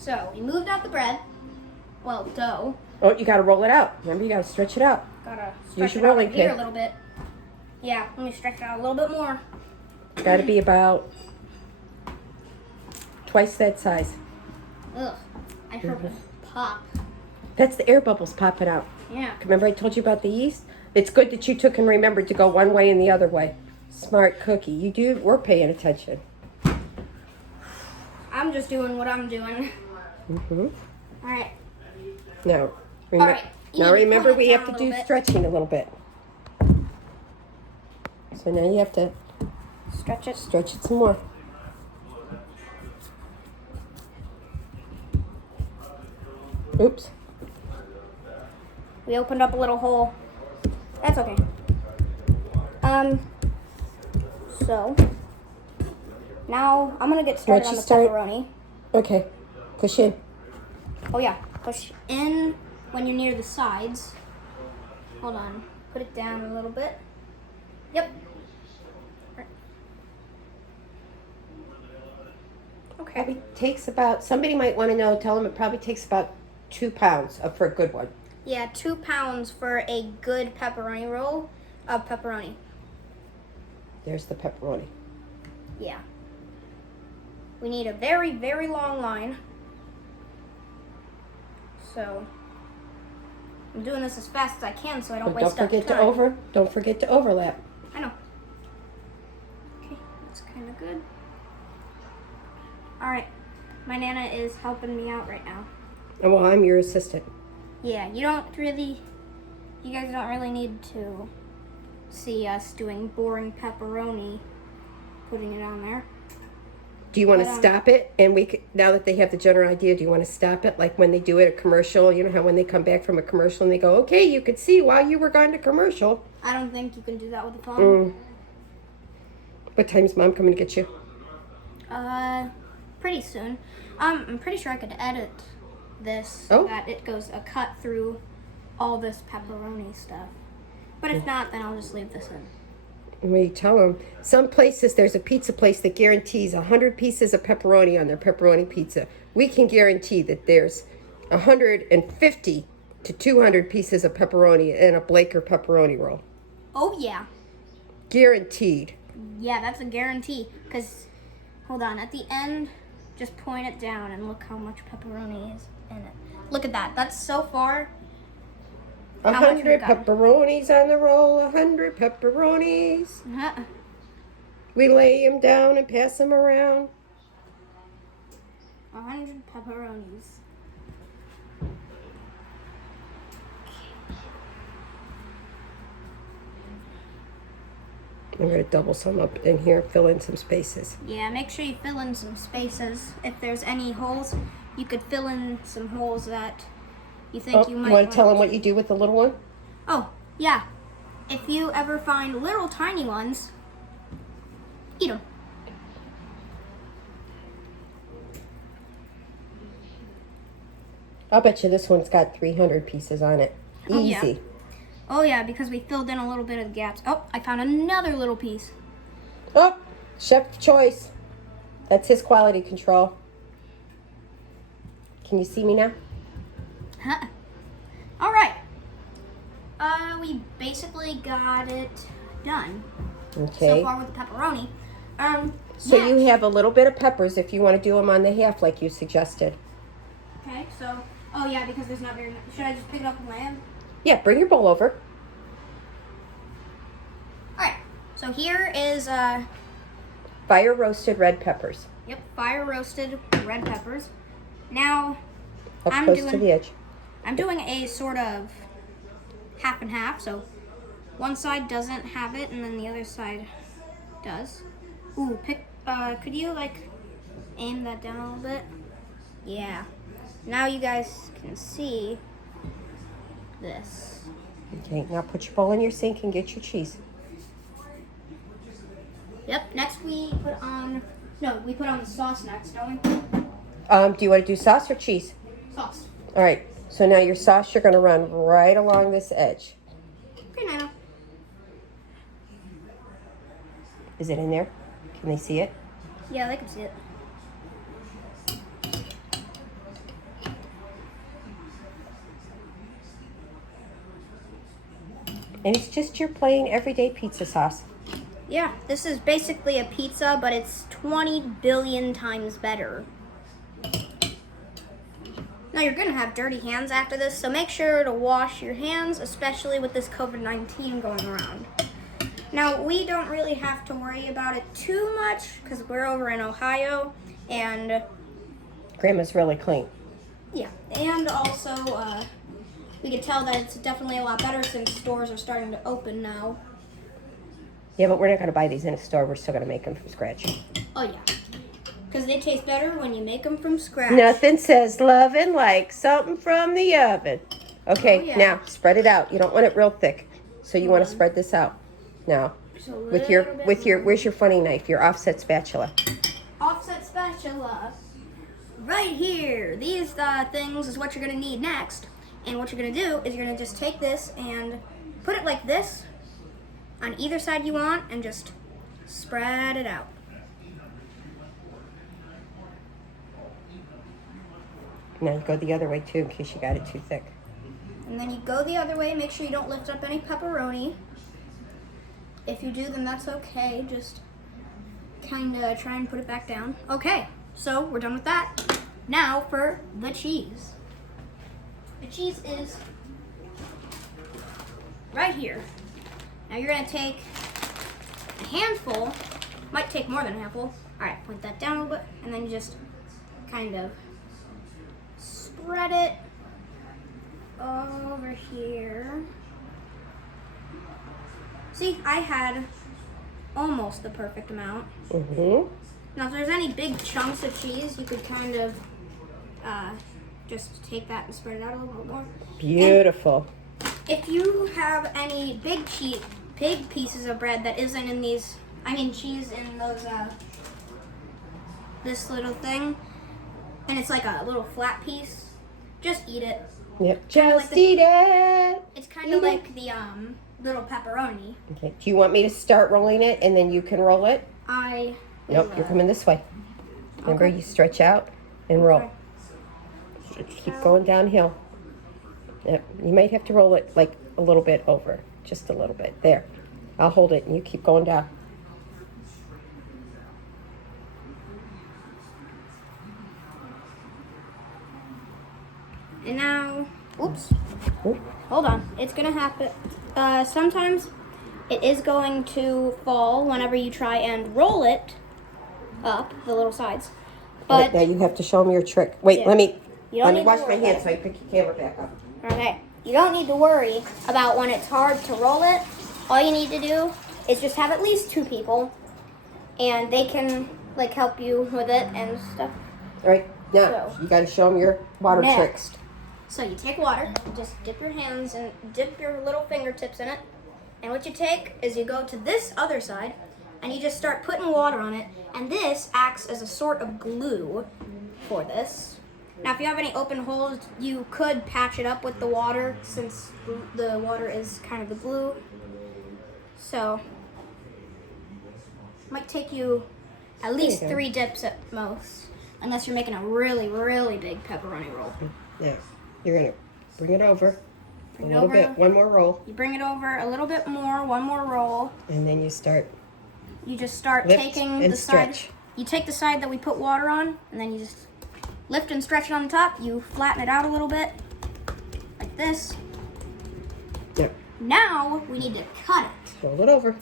So we moved out the bread. Well, dough. Oh, you got to roll it out. Remember, you got to stretch it out. Gotta Use stretch your it out rolling right here pin. a little bit. Yeah, let me stretch it out a little bit more. Got to be about twice that size. Ugh, I heard it pop. That's the air bubbles popping out. Yeah. Remember I told you about the yeast? It's good that you took and remembered to go one way and the other way. Smart cookie. You do. We're paying attention. I'm just doing what I'm doing. Mm-hmm. All right. Now, All right. now remember we have to a do little bit. stretching a little bit. So now you have to Stretch it. stretch it some more. Oops. We opened up a little hole. That's okay. So now I'm gonna get started on the pepperoni. Okay. Push in. Oh yeah, push in when you're near the sides. Hold on. Put it down a little bit. Yep. Okay. Probably takes about, somebody might want to know, tell them it probably takes about 2 pounds for a good one. Yeah, 2 pounds for a good pepperoni roll of pepperoni. There's the pepperoni. Yeah. We need a very, very long line. So I'm doing this as fast as I can so I don't But waste don't up time. don't forget to overlap. I know. Okay, that's kind of good. All right, my Nana is helping me out right now. Oh, well, I'm your assistant. Yeah, you guys don't really need to see us doing boring pepperoni, putting it on there. Do you want to stop it? And now that they have the general idea, do you want to stop it? Like when they do it a commercial, you know how when they come back from a commercial and they go, okay, you could see while you were gone to commercial. I don't think you can do that with the phone. What time's Mom coming to get you? Pretty soon. I'm pretty sure I could edit this so that it goes a cut through all this pepperoni stuff. But if not, then I'll just leave this in. We tell them, some places, there's a pizza place that guarantees 100 pieces of pepperoni on their pepperoni pizza. We can guarantee that there's 150 to 200 pieces of pepperoni in a Blaker pepperoni roll. Oh, yeah. Guaranteed. Yeah, that's a guarantee. Because, hold on, at the end, just point it down and look how much pepperoni is in it. Look at that. That's so far. 100 pepperonis on the roll, 100 pepperonis. Uh-huh. We lay them down and pass them around. 100 pepperonis. I'm going to double some up in here, fill in some spaces. Yeah, make sure you fill in some spaces. If there's any holes, you could fill in some holes that you think you might You want to tell them what you do with the little one? Oh, yeah. If you ever find little tiny ones, eat them. I'll bet you this one's got 300 pieces on it. Easy. Yeah. Oh, yeah, because we filled in a little bit of the gaps. Oh, I found another little piece. Oh, chef choice. That's his quality control. Can you see me now? Huh. All right. We basically got it done. Okay. So far with the pepperoni. So next. you have a little bit of peppers if you want to do them on the half like you suggested. Okay, so, oh yeah, because there's not very much. Should I just pick it up with my hand? Yeah, bring your bowl over. All right, so here is, Fire roasted red peppers. yep, fire roasted red peppers. Now, Up close to the edge. I'm doing a sort of half and half, so one side doesn't have it and then the other side does. Ooh, could you like aim that down a little bit? Yeah. Now you guys can see this. Okay, now put your bowl in your sink and get your cheese. Yep, next we put on the sauce next, don't we? Do you want to do sauce or cheese? Sauce. All right, so now your sauce, you're going to run right along this edge. Okay, Nana. Is it in there? Can they see it? Yeah, they can see it. And it's just your plain everyday pizza sauce. Yeah, this is basically a pizza, but it's 20 billion times better. Now you're gonna have dirty hands after this, so make sure to wash your hands, especially with this COVID-19 going around. Now we don't really have to worry about it too much because we're over in Ohio, and Grandma's really clean. yeah, and also we can tell that it's definitely a lot better since stores are starting to open now. Yeah, but we're not going to buy these in a store. We're still going to make them from scratch. Oh yeah, because they taste better when you make them from scratch. Nothing says loving like something from the oven. Okay, Oh, yeah. now spread it out. You don't want it real thick, so you want to spread this out. Now, with your where's your funny knife? Your offset spatula. Offset spatula, right here. These things is what you're gonna need next. And what you're gonna do is you're gonna just take this and put it like this on either side you want, and just spread it out. Now you go the other way too, in case you got it too thick. And then you go the other way. Make sure you don't lift up any pepperoni. If you do, then that's okay. Just kind of try and put it back down. Okay, so we're done with that. Now for the cheese. The cheese is right here. Now you're gonna take a handful, might take more than a handful. All right, point that down a little bit, and then you just kind of spread it over here. See, I had almost the perfect amount. Mm-hmm. Now, if there's any big chunks of cheese, you could kind of just take that and spread it out a little bit more. Beautiful. And if you have any big pieces of bread that isn't in these, cheese in those, this little thing, and it's like a little flat piece, just eat it. Yep, just eat it. It's kind of like the little pepperoni. Okay, do you want me to start rolling it and then you can roll it? Nope, you're coming this way. Remember, you stretch out and roll. Okay. Keep going downhill. Yep, you might have to roll it like a little bit over, just a little bit. There, I'll hold it and you keep going down. And now, oops, Oop. hold on. It's gonna happen. Sometimes it is going to fall whenever you try and roll it up the little sides. But Wait, now you have to show them your trick. Wait, Yeah. let me You don't need to wash my worry hands about so I can pick your camera back up. okay, you don't need to worry about when it's hard to roll it. All you need to do is just have at least 2 and they can like help you with it and stuff. All right, now So, you got to show them your water trick. next, so you take water, just dip your hands and dip your little fingertips in it. And what you take is you go to this other side and you just start putting water on it. And this acts as a sort of glue for this. Now, if you have any open holes, you could patch it up with the water since the water is kind of the glue. So, might take you at least 3 dips at most, unless you're making a really, really big pepperoni roll. Now, you're going to bring it over Bring a it little over. bit, one more roll, You bring it over a little bit more, one more roll. and then you start. You just start Lift taking and the side. stretch. You take the side that we put water on, and then you just lift and stretch it on the top. You flatten it out a little bit, like this. Yep, Now we need to cut it. roll it over.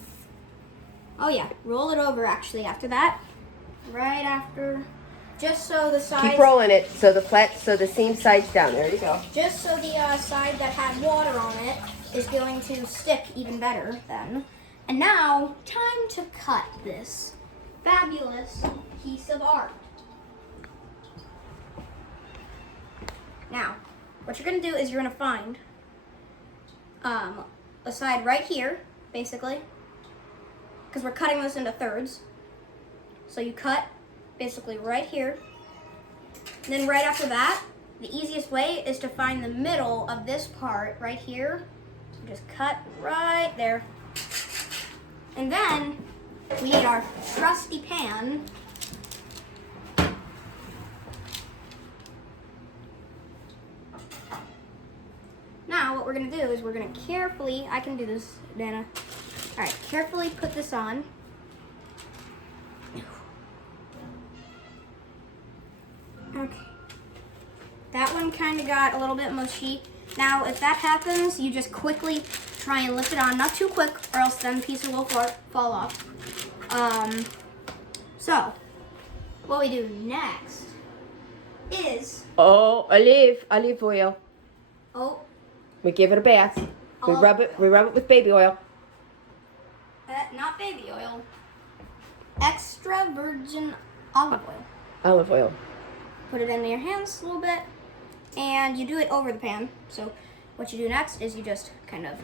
Oh yeah, roll it over actually after that. Right after, just so the sides. Keep rolling it so the seam side's down. There you go. Just so the side that had water on it is going to stick even better then. And now, time to cut this fabulous piece of art. Now, what you're gonna do is you're gonna find a side right here, basically, because we're cutting this into thirds. So you cut basically right here. And then right after that, the easiest way is to find the middle of this part right here. So just cut right there. And then we need our trusty pan. Now what we're gonna do is we're gonna carefully, I can do this, Dana. All right, carefully put this on. Okay. That one kind of got a little bit mushy. Now, if that happens, you just quickly try and lift it on. Not too quick, or else then the pizza will fall off. So, what we do next is... Oh, olive oil. Oh. We give it a bath. We rub it with baby oil. Not baby oil. Extra virgin olive oil. Olive oil. Put it in your hands a little bit, and you do it over the pan. So what you do next is you just kind of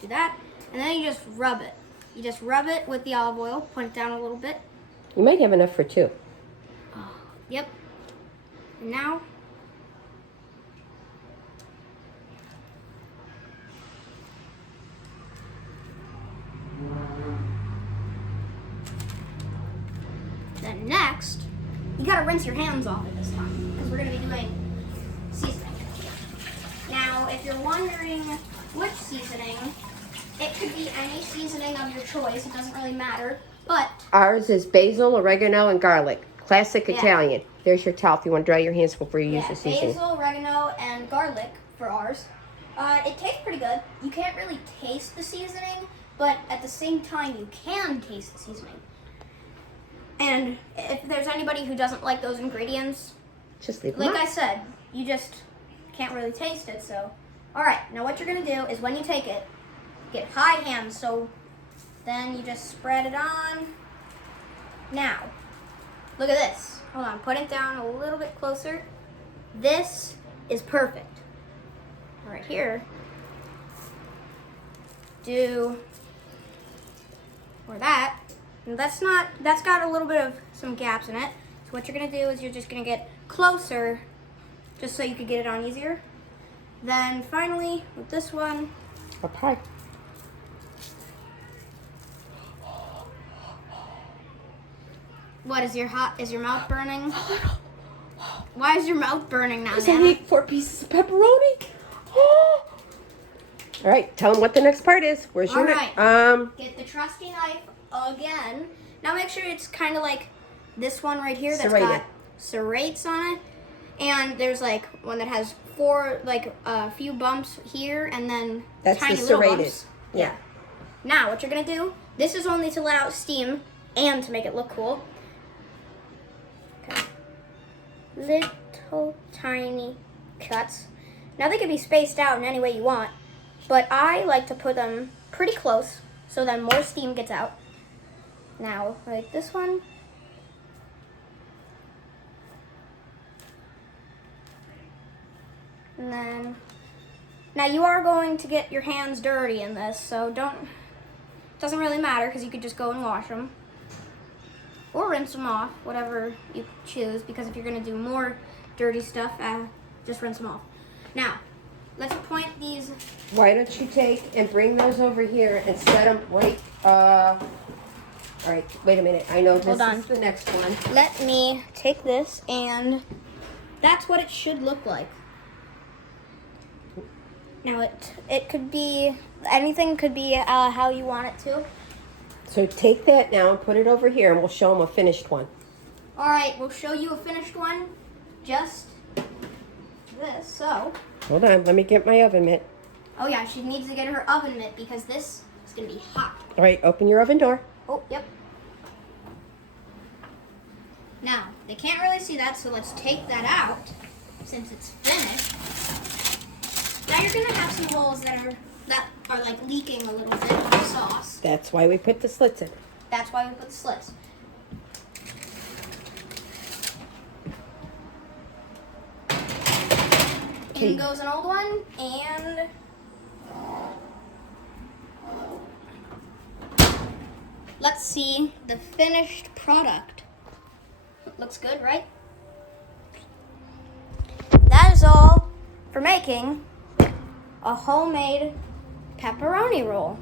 do that, and then you just rub it. You just rub it with the olive oil, point it down a little bit. You might have enough for two. Yep. And now, then next, you gotta rinse your hands off at this time, because we're gonna be doing seasoning. Now, if you're wondering which seasoning, it could be any seasoning of your choice. It doesn't really matter, but Ours is basil, oregano, and garlic. Classic Yeah. Italian. There's your towel if you want to dry your hands before you use the seasoning. basil, oregano, and garlic for ours. It tastes pretty good. You can't really taste the seasoning, but at the same time, you can taste the seasoning. And if there's anybody who doesn't like those ingredients, Just leave them like out. I said, you just can't really taste it. So, all right, now what you're gonna do is when you take it, get high hands. So then you just spread it on. Now, look at this. Hold on, put it down a little bit closer. This is perfect. Right here. Do or that. And that's got a little bit of some gaps in it. So what you're gonna do is you're just gonna get closer just so you could get it on easier. Then finally with this one, Up high. what is your mouth burning? Why is your mouth burning now, Because I Nana? ate 4 pieces of pepperoni. Oh. All right, tell them what the next part is. Where's your All right. Get the trusty knife again. Now make sure it's kind of like this one right here that's Serrated. got serrates on it. And there's like one that has 4, like a few bumps here and then That's tiny the little serrated. bumps. Yeah. Now what you're gonna do, this is only to let out steam and to make it look cool. Okay. Little tiny cuts. Now they can be spaced out in any way you want, but I like to put them pretty close so then more steam gets out. Now, like this one. And then, now you are going to get your hands dirty in this, so doesn't really matter because you could just go and wash them. Or rinse them off, whatever you choose, because if you're gonna do more dirty stuff, just rinse them off. Now, let's point these. Why don't you take and bring those over here and set them, wait, all right, wait a minute. I know this Hold on. is the next one. Let me take this, and that's what it should look like. Now it could be, anything could be how you want it to. So take that now and put it over here and we'll show them a finished one. All right, we'll show you a finished one. Just this, so. Hold on, let me get my oven mitt. Oh yeah, she needs to get her oven mitt because this is gonna be hot. All right, open your oven door. Oh, yep. Now, they can't really see that, so let's take that out since it's finished. Now you're gonna have some holes that are like leaking a little bit of the sauce. That's why we put the slits in. That's why we put the slits. Okay. In goes an old one, and let's see the finished product. Looks good, right? That is all for making a homemade pepperoni roll.